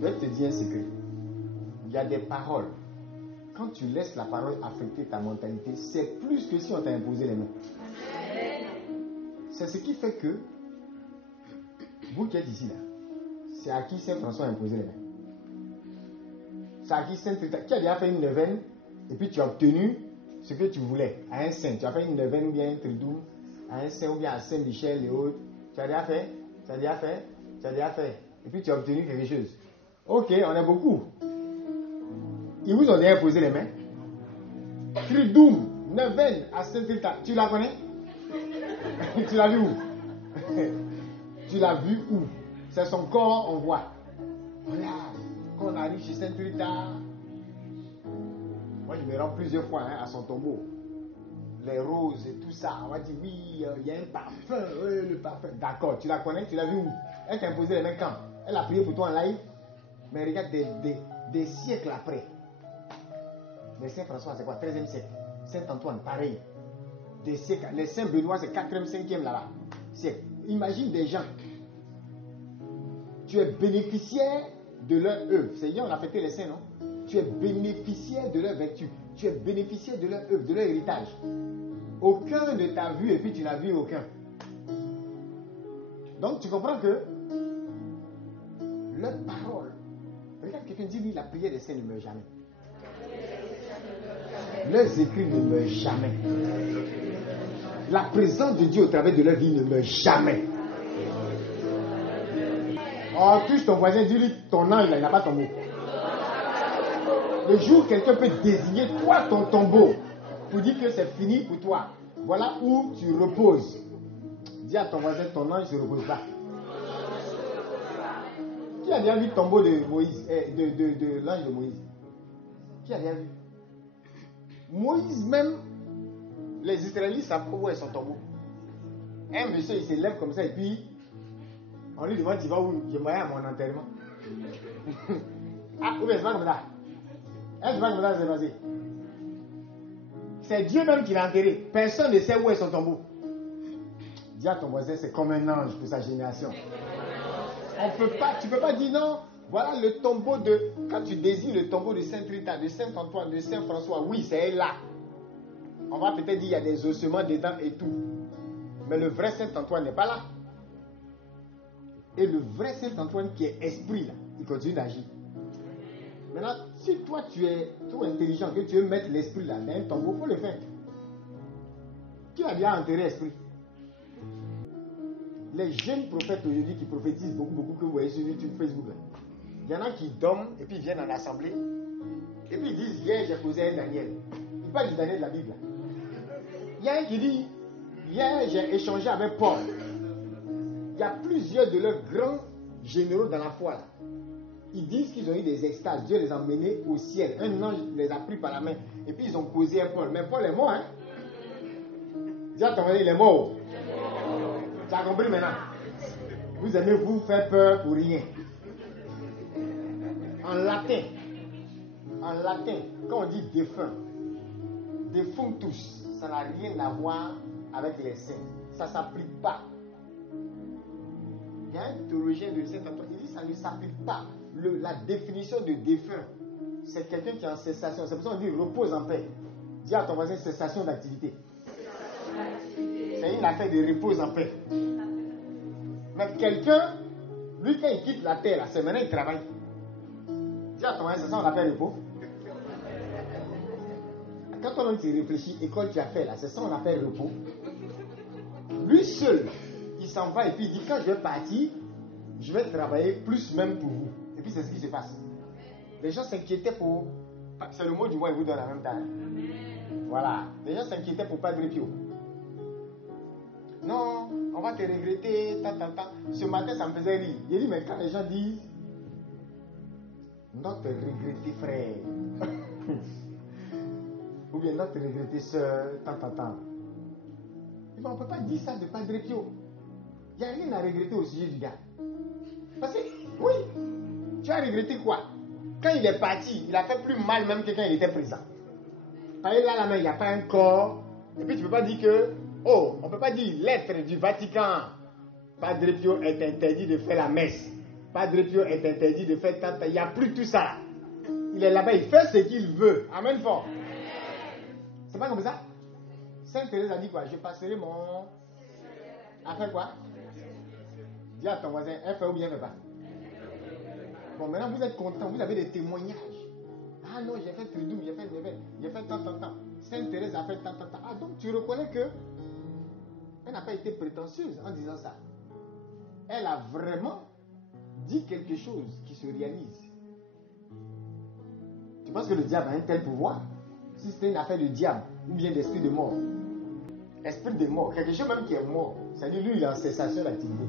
Je vais te dire un secret. Il y a des paroles. Quand tu laisses la parole affecter ta mentalité, c'est plus que si on t'a imposé les mains. C'est ce qui fait que, vous qui êtes ici là, c'est à qui Saint François a imposé les mains. C'est à qui Saint Rita, qui a déjà fait une neuvaine, et puis tu as obtenu ce que tu voulais, à un saint. Tu as fait une neuvaine ou bien un tridoum, à un saint ou bien à Saint-Michel et autres. Tu as déjà fait, tu as déjà fait, tu as déjà fait. Et puis tu as obtenu quelque chose. Ok, on est beaucoup. Ils vous ont déjà imposé les mains. Tridoum, neuvaine à Saint-Rita, tu la connais? Tu l'as vu où? Tu l'as vu où? C'est son corps, on voit. Voilà, quand on arrive chez Saint-Rita, moi je me rends plusieurs fois à son tombeau. Les roses et tout ça, on va dire oui, il y a un parfum, le parfum. D'accord, tu la connais, tu l'as vu où? Elle t'a imposé les mains quand? Elle a prié pour toi en live. Mais regarde, des siècles après. Les Saint-François, c'est quoi? 13e siècle. Saint-Antoine, pareil. Des siècles. Les Saint-Benoît, c'est 4e, 5e là-bas. Siècle. Imagine des gens. Tu es bénéficiaire de leur œuvre. C'est hier, on a fêté les saints, non? Tu es bénéficiaire de leur vertu. Tu es bénéficiaire de leur œuvre, de leur héritage. Aucun ne t'a vu et puis tu n'as vu aucun. Donc tu comprends que leur parole. Regarde, quelqu'un dit lui, la prière des saints ne meurt jamais. Leurs écrits ne meurent jamais. La présence de Dieu au travers de leur vie ne meurt jamais. Oh, touche ton voisin, dis-lui, ton ange, là, il n'a pas tombé. Le jour où quelqu'un peut désigner toi ton tombeau pour dire que c'est fini pour toi, voilà où tu reposes. Dis à ton voisin, ton ange ne se repose pas. Qui a déjà vu le tombeau de Moïse, de l'ange de Moïse? Qui a déjà vu? Moïse même, les Israélites savent où est son tombeau. Un monsieur, il se lève comme ça et puis on lui demande, tu vas où? Je m'aille à mon enterrement. Ah, oui, c'est pas comme ça. C'est pas comme ça, c'est passé. C'est Dieu même qui l'a enterré. Personne ne sait où est son tombeau. Dis à ton voisin, c'est comme un ange pour sa génération. Tu ne peux pas dire non. Voilà le tombeau de... Quand tu désignes le tombeau de Saint-Rita, de Saint-Antoine, de Saint-François, oui, c'est là. On va peut-être dire qu'il y a des ossements dedans et tout. Mais le vrai Saint-Antoine n'est pas là. Et le vrai Saint-Antoine qui est esprit, là, il continue d'agir. Maintenant, si toi tu es trop intelligent, que tu veux mettre l'esprit là dans un tombeau, il faut le faire. Qui a bien enterré l'esprit? Les jeunes prophètes aujourd'hui qui prophétisent beaucoup, que vous voyez sur YouTube, Facebook, là. Il y en a qui dorment et puis ils viennent en assemblée. Et puis ils disent, hier j'ai posé un Daniel. Il parle du Daniel de la Bible. Là. Il y a un qui dit, hier j'ai échangé avec Paul. Il y a plusieurs de leurs grands généraux dans la foi là. Ils disent qu'ils ont eu des extases. Dieu les a menés au ciel. Un ange les a pris par la main. Et puis ils ont posé un Paul. Mais Paul est mort, hein? Dis à ton mari, il est mort. Tu as compris maintenant? Vous aimez vous faire peur pour rien. En latin, quand on dit défunt, defunctus, ça n'a rien à voir avec les saints. Ça ne s'applique pas. Il y a un théologien de Saint-Antoine, il dit que ça ne s'applique pas. La définition de défunt, c'est quelqu'un qui est en cessation. C'est pour ça qu'on dit repose en paix. Dis à ton voisin cessation d'activité. C'est une affaire de repose en paix. Mais quelqu'un, lui, quand il quitte la terre, c'est maintenant il travaille. Dis à ton voisin, c'est ça on appelle repos. Quand on se réfléchit, école tu as fait là, c'est ça on appelle repos. Lui seul, il s'en va et puis il dit quand je vais partir, je vais travailler plus même pour vous. Et puis c'est ce qui se passe. Les gens s'inquiétaient pour... C'est le mot du mois, il vous donne en même temps. Voilà. Les gens s'inquiétaient pour Padre Pio. Non, on va te regretter, Ce matin, ça me faisait rire. J'ai dit, mais quand les gens disent, non te regretter frère, ou bien non te regretter soeur, on ne peut pas dire ça de Padre Pio. Il n'y a rien à regretter au sujet du gars. Parce que, oui, tu as regretté quoi? Quand il est parti, il a fait plus mal même que quand il était présent. Par là, la main, il n'y a pas un corps. Et puis tu ne peux pas dire que, on ne peut pas dire lettre du Vatican. Padre Pio est interdit de faire la messe. Padre Pio est interdit de faire tant. Il n'y a plus tout ça. Il est là-bas, il fait ce qu'il veut. Amen fort. C'est pas comme ça? Sainte Thérèse a dit quoi? Je passerai mon... À faire quoi? Dis à ton voisin, elle fait ou bien elle fait pas. Bon, maintenant vous êtes content, vous avez des témoignages. Ah non, j'ai fait Tridoum, j'ai fait tant. Sainte Thérèse a fait tant. Ah donc tu reconnais que elle n'a pas été prétentieuse en disant ça. Elle a vraiment dit quelque chose qui se réalise. Tu penses que le diable a un tel pouvoir? Si c'était une affaire de diable ou bien d'esprit de mort. Esprit de mort, quelque chose même qui est mort. C'est-à-dire lui, il est en cessation d'activité.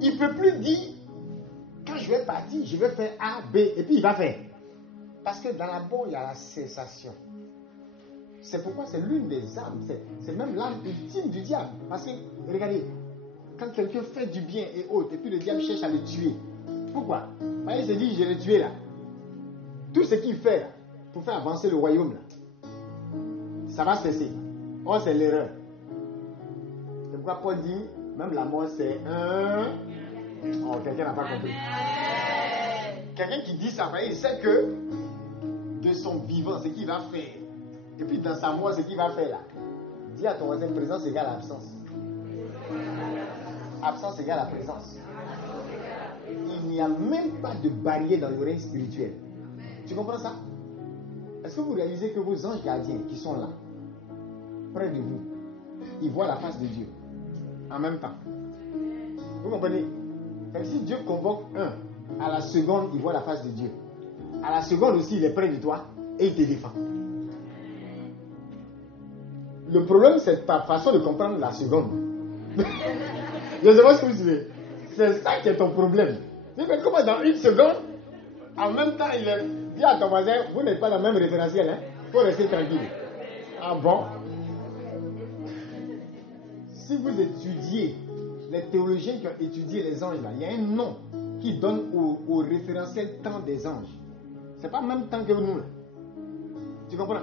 Il ne peut plus dire, quand je vais partir, je vais faire A, B, et puis il va faire. Parce que dans la mort, il y a la cessation. C'est pourquoi c'est l'une des âmes, c'est même l'âme ultime du diable. Parce que, regardez, quand quelqu'un fait du bien et autres, et puis le diable cherche à le tuer. Pourquoi? Parce qu'il se dit, je vais le tuer là. Tout ce qu'il fait là, pour faire avancer le royaume là, ça va cesser. Oh, c'est l'erreur. C'est pourquoi Paul dit, même la mort c'est un... Oh, quelqu'un n'a pas compris. Quelqu'un qui dit ça, il sait que de son vivant, ce qu'il va faire. Et puis dans sa mort, ce qu'il va faire là. Dis à ton voisin, présence égale absence. Absence égale à présence. Il n'y a même pas de barrière dans le règne spirituel. Tu comprends ça? Est-ce que vous réalisez que vos anges gardiens qui sont là, près de vous, ils voient la face de Dieu en même temps? Vous comprenez? Comme si Dieu convoque un, à la seconde, il voit la face de Dieu. À la seconde aussi, il est près de toi et il te défend. Le problème, c'est ta façon de comprendre la seconde. Je ne sais pas ce que vous savez. C'est ça qui est ton problème. Mais comment dans une seconde, en même temps, il est... Dis à ton voisin, vous n'êtes pas dans le même référentiel. Hein? Il faut rester tranquille. Ah bon? Si vous étudiez, les théologiens qui ont étudié les anges, là, il y a un nom qui donne au référentiel temps des anges. Ce n'est pas le même temps que nous. Là. Tu comprends?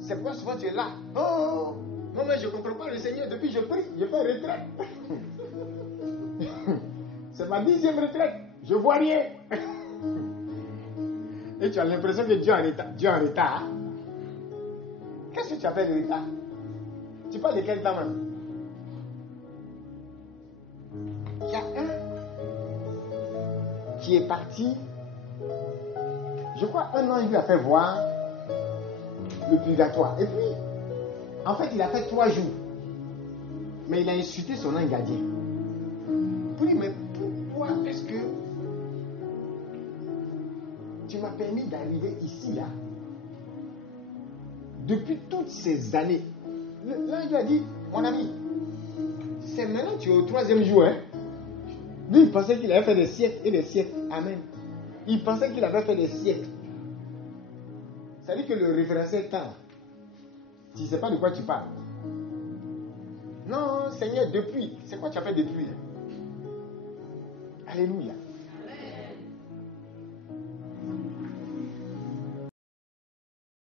C'est pourquoi souvent tu es là. Oh, non mais je ne comprends pas le Seigneur. Depuis je prie, je fais retraite. C'est ma 10e retraite. Je ne vois rien. Et tu as l'impression que Dieu est en retard. Qu'est-ce que tu appelles le retard? Tu parles de quel temps même? Il y a un qui est parti. Je crois 1 an, il lui a fait voir le purgatoire. Et puis, en fait, il a fait 3 jours. Mais il a insulté son ange gardien. Pour lui, mais pourquoi est-ce que tu m'as permis d'arriver ici, là? Depuis toutes ces années. L'ange lui a dit, mon ami, c'est maintenant que tu es au 3e jour. Hein? Lui, il pensait qu'il avait fait des siècles et des siècles. Amen. Il pensait qu'il avait fait des siècles. Ça dit que le référentiel temps, tu ne sais pas de quoi tu parles. Non, Seigneur, depuis. C'est quoi tu as fait depuis? Alléluia.